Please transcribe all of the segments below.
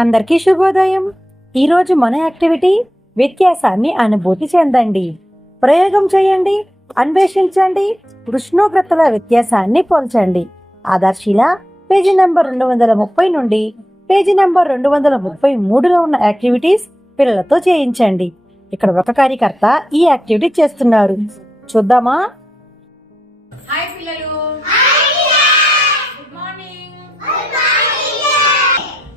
అందరికీ శుభోదయం. ఈరోజు మన యాక్టివిటీ వ్యత్యాసాన్ని అనుభూతి చెందండి, ప్రయోగం చేయండి, అన్వేషించండి, ఉష్ణోగ్రతల వ్యత్యాసాన్ని పోల్చండి. ఆదర్శిల పేజీ నంబర్ 230 నుండి పేజీ నంబర్ 233లో ఉన్న యాక్టివిటీస్ పిల్లలతో చేయించండి. ఇక్కడ ఒక కార్యకర్త ఈ యాక్టివిటీ చేస్తున్నారు, చూద్దామా? హాయ్ పిల్లలు, గుడ్ మార్నింగ్.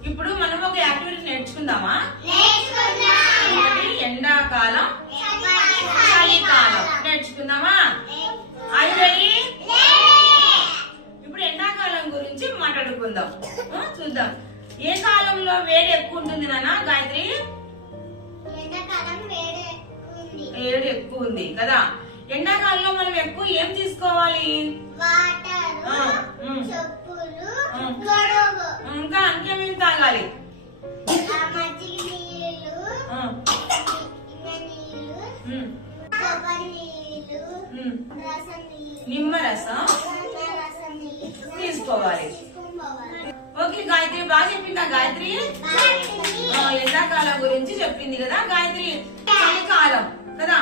ఇప్పుడు మనం ఒక యాక్టివిటీ నేర్చుకుందామా? ఎండాకాలం, చలికాలం నేర్చుకుందామా? ఇప్పుడు ఎండాకాలం గురించి మాట్లాడుకుందాం. చూద్దాం, ఏ కాలంలో వేడి ఎక్కువ ఉంటుంది నాన్న? గాయత్రి, వేడి ఎక్కువ ఉంది కదా. ఎండాకాలంలో మనం ఎక్కువ ఏం తీసుకోవాలి? ఇంకా ఇంకేమేమి తాగాలి? నిమ్మరసం తీసుకోవాలి. ఓకే గాయత్రి, బాగా చెప్పిందా గాయత్రి? ఎండాకాలం గురించి చెప్పింది కదా గాయత్రి. చలికాలం కదా,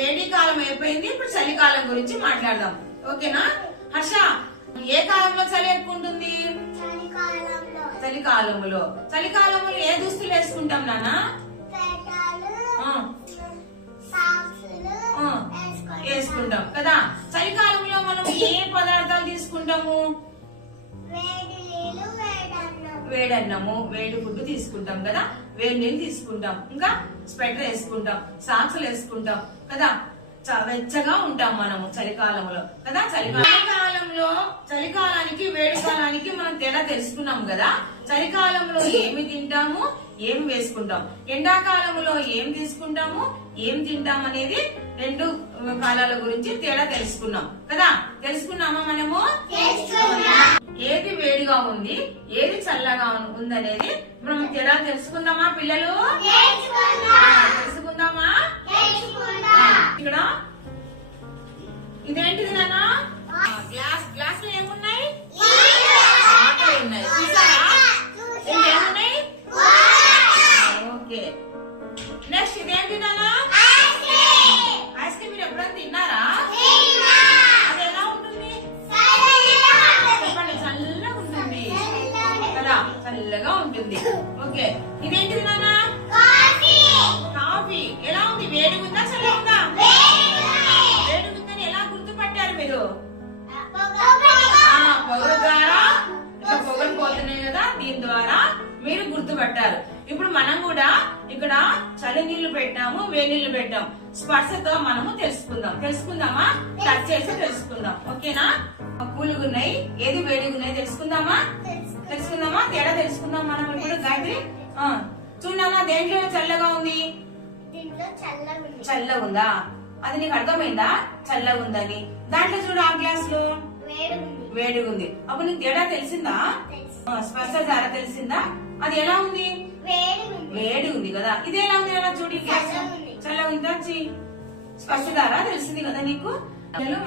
వేడి కాలం అయిపోయింది, ఇప్పుడు చలికాలం గురించి మాట్లాడదాం. ఓకేనా? హర్ష, ఏ కాలంలో చలి ఎక్కువ ఉంటుంది? చలికాలంలో. చలికాలంలో ఏ దుస్తులు వేసుకుంటాం నాన్న? వేసుకుంటాం కదా. చలికాలంలో మనం ఏ పదార్థాలు తీసుకుంటాము? వేడన్నము, వేడి గుడ్డు తీసుకుంటాం కదా, వేడి నీళ్ళు తీసుకుంటాం, ఇంకా స్వెటర్ వేసుకుంటాం, సాక్సులు వేసుకుంటాం కదా. వెచ్చగా ఉంటాం మనము చలికాలంలో కదా. చలికాలానికి వేడి కాలానికి మనం తేడా తెలుసుకున్నాం కదా. చలికాలంలో ఏమి తింటాము, ఏం వేసుకుంటాం, ఎండాకాలంలో ఏం తీసుకుంటాము, ఏం తింటాం అనేది రెండు కాలాల గురించి తేడా తెలుసుకున్నాం కదా. తెలుసుకున్నామా మనము? ఏది వేడిగా ఉంది, ఏది చల్లగా ఉందనేది మనం తేడా తెలుసుకుందామా పిల్లలు? తెలుసుకుందామా? ఇక్కడ ఇదేంటిది నాన్న? గ్లాస్ లో ఏమున్నాయి? ఉన్నాయి, చూసారా? ఏమున్నాయి? ఓకే. నెక్స్ట్ ఇదేంటి నాన్న? Ice cream. మీరు ఎప్పుడైనా తిన్నారా? అది ఎలా ఉంటుంది? చెప్పండి. చల్లగా ఉంటుంది కదా, చల్లగా ఉంటుంది. ఓకే. ఇదేంటిది నాన్న? కాఫీ. ఎలా ఉంది? వేడిగా ఉందా, చల్లగా ఉందా? వేడిగా ఉందని ఎలా గుర్తుపట్టారు మీరు? పొగ ద్వారా, పొగలు పోతున్నాయి కదా, దీని ద్వారా మీరు గుర్తుపట్టారు. ఇప్పుడు మనం కూడా ఇక్కడ చలి నీళ్లు పెట్టాము, వేడి నీళ్లు పెట్టాము. స్పర్శతో మనము తెలుసుకుందామా? టచ్ చేసి తెలుసుకుందాం. ఓకేనా? కూలుగా ఉన్నాయి, ఏది వేడిగా ఉన్నాయి తెలుసుకుందామా? తేడా తెలుసుకుందాం మనం ఇప్పుడు. గాయత్రి, చూడమ్మా, దేంట్లో చల్లగా ఉంది? చల్లగా ఉందా? అది నీకు అర్థమైందా? చల్లగా ఉందని. దాంట్లో చూడు, ఆ గ్లాస్ లో వేడిగా ఉంది. అప్పుడు నీకు తేడా తెలిసిందా? స్పర్శ ద్వారా తెలిసిందా? అది ఎలా ఉంది? వేడి ఉంది కదా. ఇది ఎలా ఉంది? ఎలా చూడు, చల్లగా ఉందా? స్పర్శ ద్వారా తెలిసింది కదా నీకు.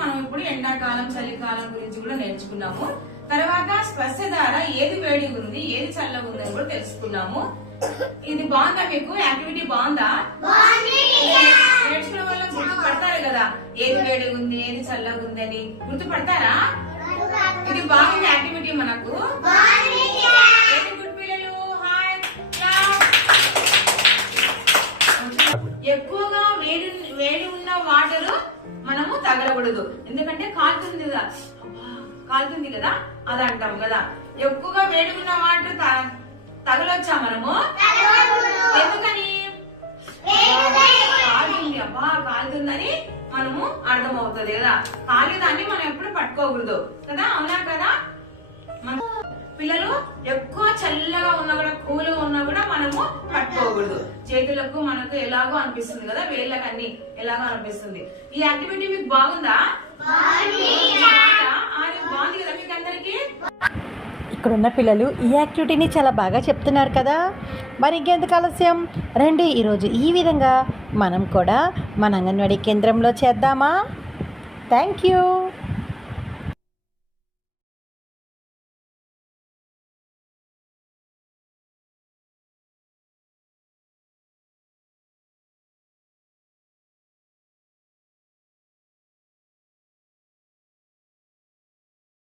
మనం ఇప్పుడు ఎండాకాలం, చలికాలం గురించి కూడా నేర్చుకున్నాము. తర్వాత స్పర్శ ద్వారా ఏది వేడిగా ఉంది, ఏది చల్లగా ఉంది అని కూడా తెలుసుకున్నాము. ఇది బాగుందా మీకు? యాక్టివిటీ బాగుందా? నేర్చుకునే వల్ల గుర్తుపడతారు కదా, ఏది వేడిగా ఉంది, ఏది చల్లగా ఉంది అని గుర్తుపడతారా? ఇది బాగుంది యాక్టివిటీ మనకు. ఎక్కువగా వేడి ఉన్న వాటర్ మనము తగలకూడదు, ఎందుకంటే కాలుతుంది కదా, అది అంటాం కదా. ఎక్కువగా వేడి ఉన్న వాటర్ తగలొచ్చా మనము? ఎందుకని? కాలుతుందని మనము అర్థమవుతుంది కదా. కాలేదాన్ని మనం ఎప్పుడు పట్టుకోకూడదు కదా, అవునా కదా? మన పిల్లలు ఎక్కువ చల్లగా ఉన్నా కూడా, కూల్గా ఉన్నా కూడా మనము పట్టుకోకూడదు. చేతులకు మనకు ఎలాగో అనిపిస్తుంది కదా, వేళ్ళకి అన్ని ఎలాగో అనిపిస్తుంది. ఈ యాక్టివిటీ మీకు బాగుందా? బాగుంది కదా మీకు అందరికి? ఇక్కడున్న పిల్లలు ఈ యాక్టివిటీని చాలా బాగా చెప్తున్నారు కదా. మరి ఇంకెందుకు ఆలస్యం, రండి ఈరోజు ఈ విధంగా మనం కూడా మన అంగన్వాడీ కేంద్రంలో చేద్దామా? Thank you.